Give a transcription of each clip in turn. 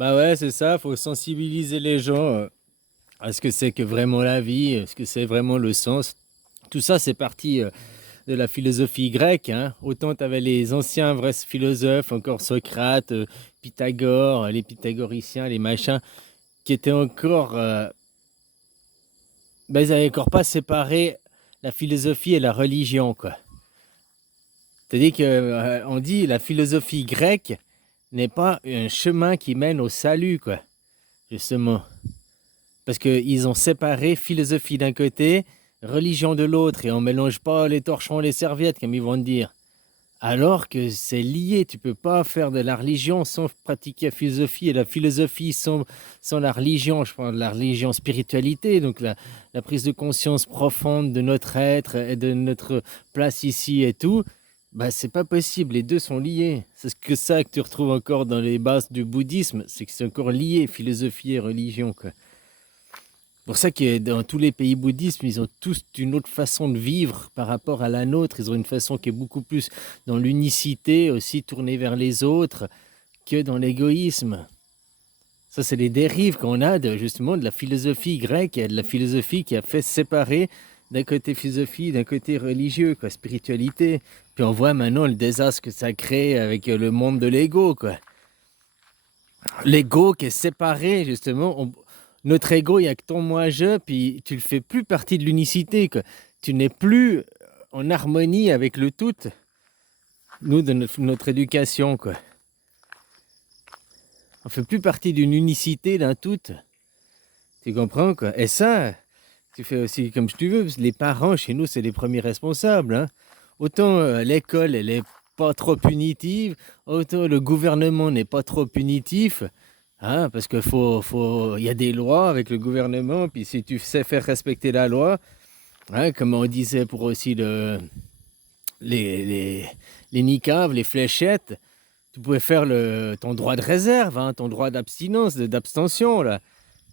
Bah ouais, c'est ça, faut sensibiliser les gens à ce que c'est que vraiment la vie, ce que c'est vraiment le sens. Tout ça, c'est parti de la philosophie grecque, hein. Autant tu avais les anciens vrais philosophes, encore Socrate, Pythagore, les pythagoriciens, les machins, qui étaient encore... ils n'avaient encore pas séparé la philosophie et la religion, quoi. C'est-à-dire qu'on dit la philosophie grecque n'est pas un chemin qui mène au salut, quoi, justement. Parce qu'ils ont séparé philosophie d'un côté, religion de l'autre, et on mélange pas les torchons et les serviettes, comme ils vont te dire. Alors que c'est lié, tu peux pas faire de la religion sans pratiquer la philosophie, et la philosophie sans la religion, je parle de la religion spiritualité, donc la prise de conscience profonde de notre être et de notre place ici et tout, bah c'est pas possible, les deux sont liés. C'est ça que tu retrouves encore dans les bases du bouddhisme, c'est que c'est encore lié, philosophie et religion, quoi. Pour ça que dans tous les pays bouddhistes, ils ont tous une autre façon de vivre par rapport à la nôtre. Ils ont une façon qui est beaucoup plus dans l'unicité, aussi tournée vers les autres, que dans l'égoïsme. Ça, c'est les dérives qu'on a justement de la philosophie grecque et de la philosophie qui a fait séparer d'un côté philosophie, d'un côté religieux, quoi, spiritualité. Puis on voit maintenant le désastre que ça crée avec le monde de l'ego, quoi. L'ego qui est séparé, justement. Notre ego, il n'y a que ton moi-je, puis tu ne fais plus partie de l'unicité, quoi. Tu n'es plus en harmonie avec le tout, nous, de notre éducation, quoi. On ne fait plus partie d'une unicité, d'un tout. Tu comprends, quoi. Et ça, tu fais aussi comme tu veux, parce que les parents, chez nous, c'est les premiers responsables, hein. Autant l'école, elle n'est pas trop punitive, autant le gouvernement n'est pas trop punitif. Hein, parce qu'il y a des lois avec le gouvernement, puis si tu sais faire respecter la loi, hein, comme on disait pour aussi les, les, les niqabs, les fléchettes, tu pouvais faire ton droit de réserve, hein, ton droit d'abstinence, d'abstention, là.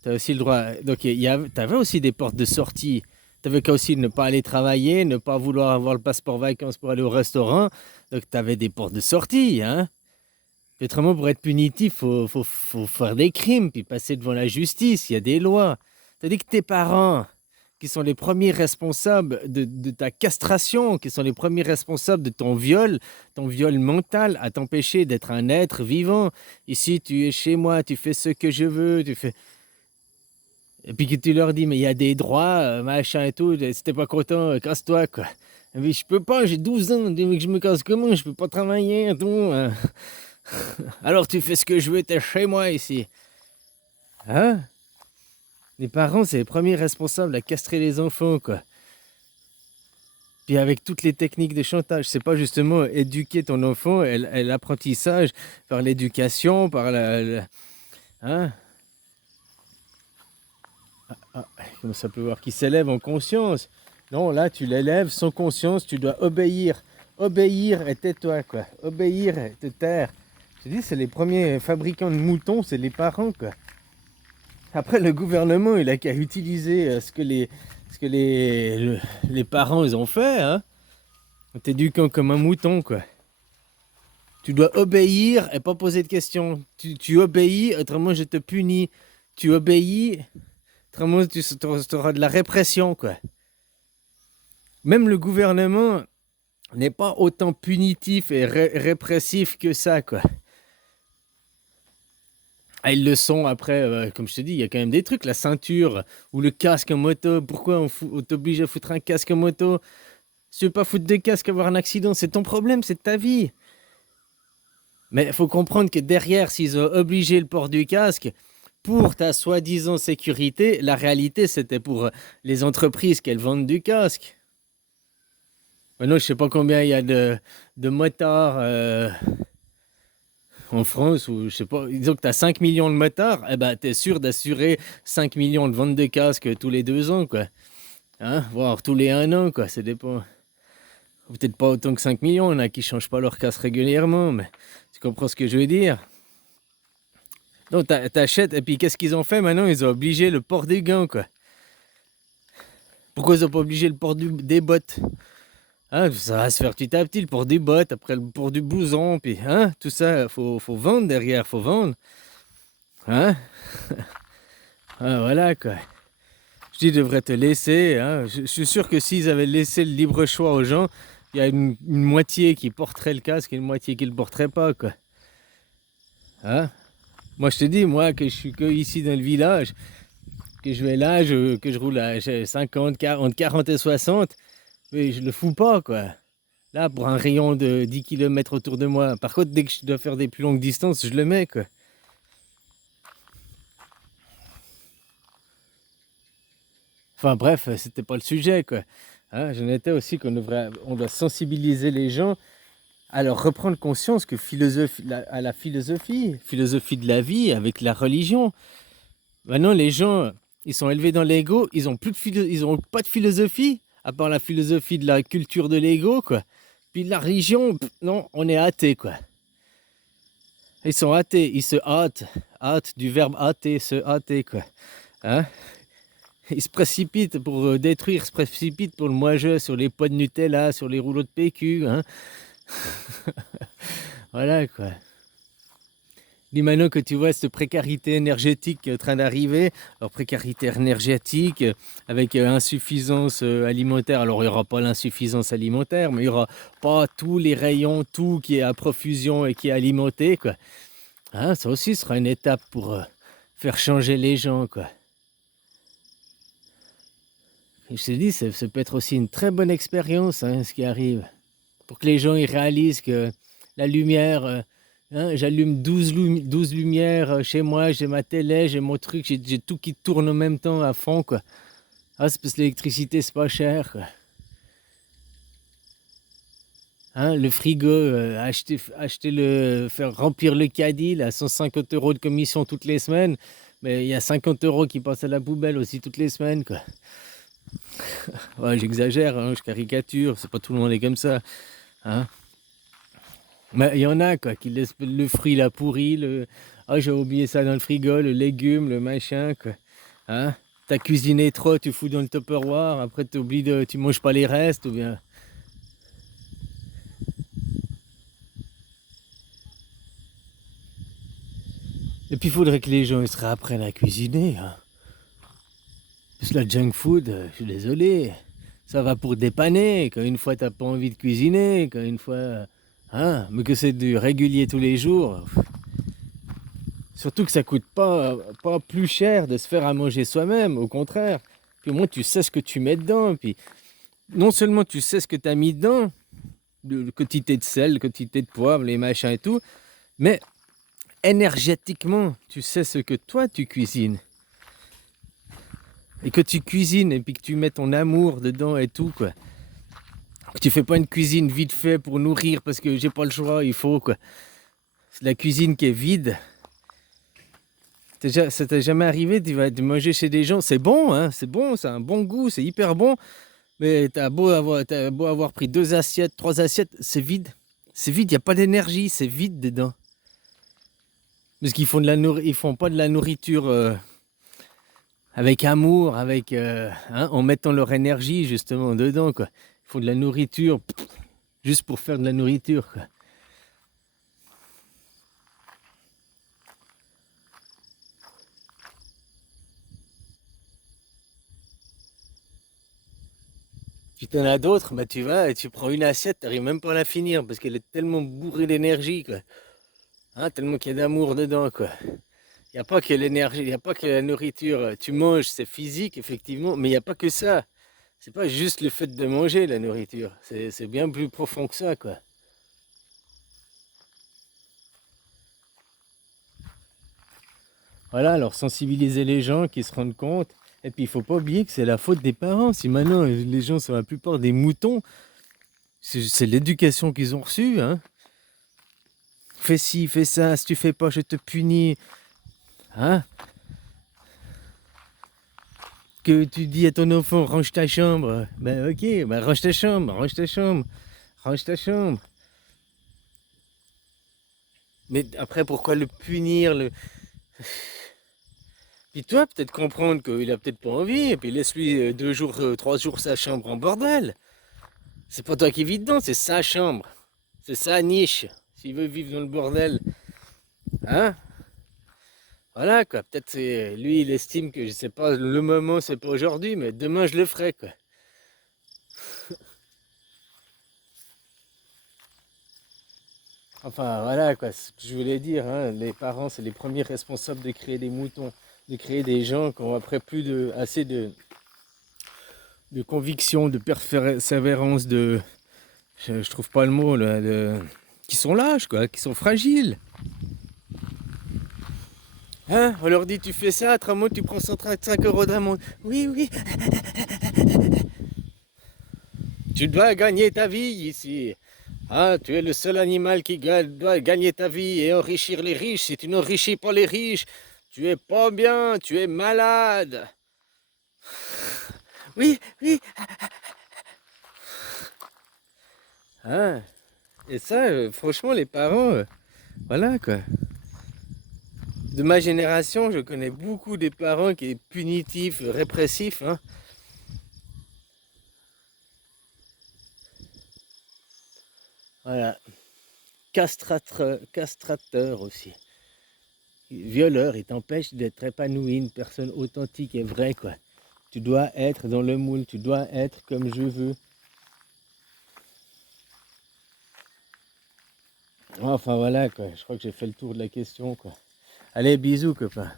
Tu as aussi le droit. Donc, tu avais aussi des portes de sortie. Tu avais qu'à aussi ne pas aller travailler, ne pas vouloir avoir le passeport vacances pour aller au restaurant. Donc, tu avais des portes de sortie, hein. Autrement, pour être punitif, faut faire des crimes, puis passer devant la justice. Il y a des lois. C'est-à-dire que tes parents, qui sont les premiers responsables de ta castration, qui sont les premiers responsables de ton viol mental, à t'empêcher d'être un être vivant. Ici, tu es chez moi, tu fais ce que je veux, tu fais... Et puis que tu leur dis, mais il y a des droits, machin et tout, si t'es pas content, casse-toi, quoi. Mais je peux pas, j'ai 12 ans, mais que je me casse comment, je peux pas travailler et tout, hein. Alors tu fais ce que je veux, t'es chez moi ici. Hein? Les parents, c'est les premiers responsables à castrer les enfants, quoi. Puis avec toutes les techniques de chantage, c'est pas justement éduquer ton enfant et l'apprentissage par l'éducation, par hein? Comment ça peut voir? Qui s'élève en conscience. Non, là, tu l'élèves sans conscience, tu dois obéir. Obéir et tais-toi, quoi. Obéir et te taire. Je te dis, c'est les premiers fabricants de moutons, c'est les parents, quoi. Après, le gouvernement, il a qu'à utiliser les parents ils ont fait, hein, en t'éduquant comme un mouton, quoi. Tu dois obéir et pas poser de questions. Tu obéis, autrement je te punis. Tu obéis, autrement tu auras de la répression, quoi. Même le gouvernement n'est pas autant punitif et répressif que ça, quoi. Ah, ils le sont après, comme je te dis, il y a quand même des trucs, la ceinture ou le casque moto. Pourquoi on t'oblige à foutre un casque moto? Si tu veux pas foutre de casque, avoir un accident, c'est ton problème, c'est ta vie. Mais il faut comprendre que derrière, s'ils ont obligé le port du casque pour ta soi-disant sécurité, la réalité, c'était pour les entreprises qu'elles vendent du casque. Maintenant, je sais pas combien il y a de motards en France, ou je sais pas, disons que tu as 5 millions de motards, eh ben, tu es sûr d'assurer 5 millions de ventes de casques tous les 2 ans, quoi. Hein? Voire tous les 1 an, quoi, ça dépend. Peut-être pas autant que 5 millions, il y en a qui changent pas leur casque régulièrement, mais tu comprends ce que je veux dire? Donc t'achètes, et puis qu'est-ce qu'ils ont fait maintenant? Ils ont obligé le port des gants, quoi. Pourquoi ils ont pas obligé le port des bottes? Hein, ça va se faire petit à petit, le port des bottes, après le port du blouson, puis hein, tout ça, faut vendre derrière, faut vendre. Hein? Ah, voilà quoi. Je dis, ils devraient te laisser. Hein. Je suis sûr que s'ils avaient laissé le libre choix aux gens, il y a une moitié qui porterait le casque et une moitié qui ne le porterait pas, quoi. Hein? Moi, je te dis, moi, que je suis que ici dans le village, que je vais là, que je roule à 50, 40, 40 et 60, mais je le fous pas, quoi. Là, pour un rayon de 10 km autour de moi. Par contre, dès que je dois faire des plus longues distances, je le mets, quoi. Enfin bref, c'était pas le sujet, quoi. Hein, j'en étais aussi on doit sensibiliser les gens à leur reprendre conscience que à la philosophie de la vie avec la religion. Maintenant, les gens, ils sont élevés dans l'ego, ils ont pas de philosophie, à part la philosophie de la culture de l'ego, quoi. Puis la religion, non, on est athée, quoi. Ils sont athées, ils se hâtent du verbe hâter, se hâter, quoi. Hein? Ils se précipitent pour détruire, se précipitent pour le moi-je sur les poids de Nutella, sur les rouleaux de PQ, hein. Voilà, quoi. Dis maintenant que tu vois cette précarité énergétique en train d'arriver, alors précarité énergétique avec insuffisance alimentaire, alors il n'y aura pas l'insuffisance alimentaire, mais il n'y aura pas tous les rayons, tout qui est à profusion et qui est alimenté, quoi. Hein, ça aussi sera une étape pour faire changer les gens, quoi. Et je te dis, ça peut être aussi une très bonne expérience, hein, ce qui arrive. Pour que les gens ils réalisent que la lumière, hein, j'allume 12 lumières chez moi, j'ai ma télé, j'ai mon truc, j'ai tout qui tourne en même temps à fond, quoi. Ah, c'est parce que l'électricité, c'est pas cher, quoi. Hein, le frigo, faire remplir le caddie, là, 150 € de commission toutes les semaines, mais il y a 50 € qui passent à la poubelle aussi toutes les semaines, quoi. Ouais, j'exagère, hein, je caricature, c'est pas tout le monde est comme ça. Hein. Mais il y en a quoi, qui laissent le fruit là pourri, ah j'ai oublié ça dans le frigo, le légume, le machin, quoi. Hein. T'as cuisiné trop, tu fous dans le Tupperware, après tu manges pas les restes, ou bien. Et puis il faudrait que les gens ils se réapprennent à cuisiner. Hein. Parce que la junk food, je suis désolé, ça va pour dépanner, quand une fois t'as pas envie de cuisiner, quand une fois. Hein, mais que c'est du régulier tous les jours. Surtout que ça coûte pas plus cher de se faire à manger soi-même, au contraire. Puis au moins tu sais ce que tu mets dedans. Puis non seulement tu sais ce que tu as mis dedans, de quantité de sel, quantité de poivre, les machins et tout, mais énergétiquement, tu sais ce que toi tu cuisines. Et que tu cuisines et puis que tu mets ton amour dedans et tout, quoi. Que tu fais pas une cuisine vite fait pour nourrir parce que j'ai pas le choix, il faut, quoi. C'est la cuisine qui est vide. Ça t'est jamais arrivé de manger chez des gens, c'est bon, hein, c'est bon, c'est un bon goût, c'est hyper bon, mais t'as beau avoir pris 2 assiettes, 3 assiettes, c'est vide. C'est vide, il n'y a pas d'énergie, c'est vide dedans. Parce qu'ils font ils font pas de la nourriture avec amour, hein, en mettant leur énergie justement dedans, quoi. Ils font de la nourriture juste pour faire de la nourriture, quoi. Tu t'en as d'autres, bah tu vas et tu prends une assiette, t'arrives même pas à la finir parce qu'elle est tellement bourrée d'énergie, quoi. Hein, tellement qu'il y a d'amour dedans, quoi. Il n'y a pas que l'énergie, il n'y a pas que la nourriture. Tu manges, c'est physique, effectivement, mais il n'y a pas que ça. C'est pas juste le fait de manger, la nourriture. C'est bien plus profond que ça, quoi. Voilà, alors sensibiliser les gens qui se rendent compte. Et puis, il faut pas oublier que c'est la faute des parents. Si maintenant, les gens sont la plupart des moutons, c'est l'éducation qu'ils ont reçue, hein. Fais ci, fais ça, si tu fais pas, je te punis. Hein? Que tu dis à ton enfant, range ta chambre. Ben ok, ben range ta chambre, range ta chambre, range ta chambre. Mais après, pourquoi le punir Puis toi, peut-être comprendre qu'il a peut-être pas envie, et puis laisse-lui 2 jours, 3 jours sa chambre en bordel. C'est pas toi qui vis dedans, c'est sa chambre. C'est sa niche. S'il veut vivre dans le bordel. Hein? Voilà, quoi. Peut-être lui, il estime que je sais pas, le moment, c'est pas aujourd'hui, mais demain, je le ferai, quoi. Enfin, voilà, quoi. Ce que je voulais dire, hein, les parents, c'est les premiers responsables de créer des moutons, de créer des gens qui ont après plus de, assez de conviction, de persévérance, je trouve pas le mot, là, qui sont lâches, quoi, qui sont fragiles. Hein? On leur dit, tu fais ça, autrement tu prends 135 euros d'amende. Oui, oui. Tu dois gagner ta vie ici. Ah, tu es le seul animal qui doit gagner ta vie et enrichir les riches. Si tu n'enrichis pas les riches, tu es pas bien, tu es malade. Oui, oui. Hein? Et ça, franchement, les parents, voilà quoi. De ma génération, je connais beaucoup des parents qui sont punitifs, répressifs. Hein. Voilà. Castrateur aussi. Violeur, il t'empêche d'être épanoui, une personne authentique et vraie, quoi. Tu dois être dans le moule, tu dois être comme je veux. Enfin voilà, quoi. Je crois que j'ai fait le tour de la question, quoi. Allez, bisous, copain.